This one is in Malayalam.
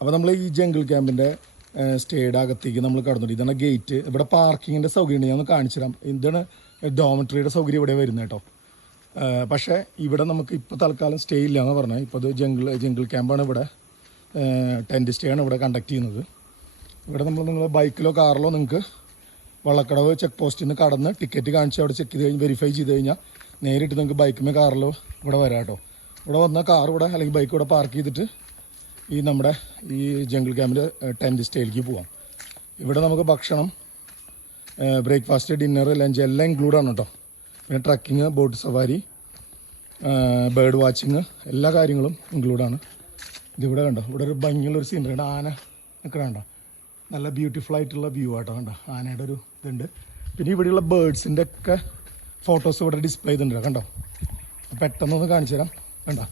അപ്പോൾ നമ്മൾ ഈ ജംഗിൾ ക്യാമ്പിന്റെ സ്റ്റേയുടെ അകത്തേക്ക് നമ്മൾ കടന്നിട്ട് ഇതാണ് ഗേറ്റ് ഇവിടെ പാർക്കിങ്ങിന്റെ സൗകര്യം ഞാൻ ഒന്ന് കാണിച്ചു തരാം ഇതാണ് ഡോമട്രിയുടെ സൗകര്യം ഇവിടെ വരുന്നത് കേട്ടോ. പക്ഷേ ഇവിടെ നമുക്ക് ഇപ്പോൾ തൽക്കാലം സ്റ്റേ ഇല്ല എന്ന് പറഞ്ഞാൽ ഇപ്പോൾ അത് ജംഗിൾ ജംഗിൾ ക്യാമ്പാണ് ഇവിടെ. ടെന്റ് സ്റ്റേ ആണ് ഇവിടെ കണ്ടക്ട് ചെയ്യുന്നത്. ഇവിടെ നമ്മൾ നിങ്ങൾ ബൈക്കിലോ കാറിലോ നിങ്ങൾക്ക് വള്ളക്കടവ് ചെക്ക് പോസ്റ്റിൽ നിന്ന് കടന്ന് ടിക്കറ്റ് കാണിച്ച് അവിടെ ചെക്ക് ചെയ്ത് കഴിഞ്ഞ് വെരിഫൈ ചെയ്ത് കഴിഞ്ഞാൽ നേരിട്ട് നിങ്ങൾക്ക് ബൈക്കുമേ കാറിലോ ഇവിടെ വരാം കേട്ടോ. ഇവിടെ വന്നാൽ കാർ ഇവിടെ അല്ലെങ്കിൽ ബൈക്ക് ഇവിടെ പാർക്ക് ചെയ്തിട്ട് ഈ നമ്മുടെ ഈ ജംഗിൾ ക്യാമ്പിൽ ടെന്റ് സ്റ്റേയിലേക്ക് പോവാം. ഇവിടെ നമുക്ക് ഭക്ഷണം ബ്രേക്ക്ഫാസ്റ്റ് ഡിന്നർ ലഞ്ച് എല്ലാം ഇൻക്ലൂഡ് ആണ് കേട്ടോ പിന്നെ ട്രക്കിങ് ബോട്ട് സവാരി ബേർഡ് വാച്ചിങ് എല്ലാ കാര്യങ്ങളും ഇൻക്ലൂഡ് ആണ്. ഇതിവിടെ കണ്ടോ? ഇവിടെ ഒരു ഭംഗിയുള്ള ഒരു സീനറി ആന നിൽക്കണ കണ്ടോ? നല്ല ബ്യൂട്ടിഫുൾ ആയിട്ടുള്ള വ്യൂ ആട്ടോ കണ്ടോ? ആനയുടെ ഒരു ഇതുണ്ട്. പിന്നെ ഇവിടെയുള്ള ബേർഡ്സിന്റെ ഒക്കെ ഫോട്ടോസ് ഇവിടെ ഡിസ്പ്ലേ ചെയ്തിട്ടുണ്ട്. കണ്ടോ? പെട്ടെന്നൊന്ന് കാണിച്ചു തരാം. കണ്ടോ?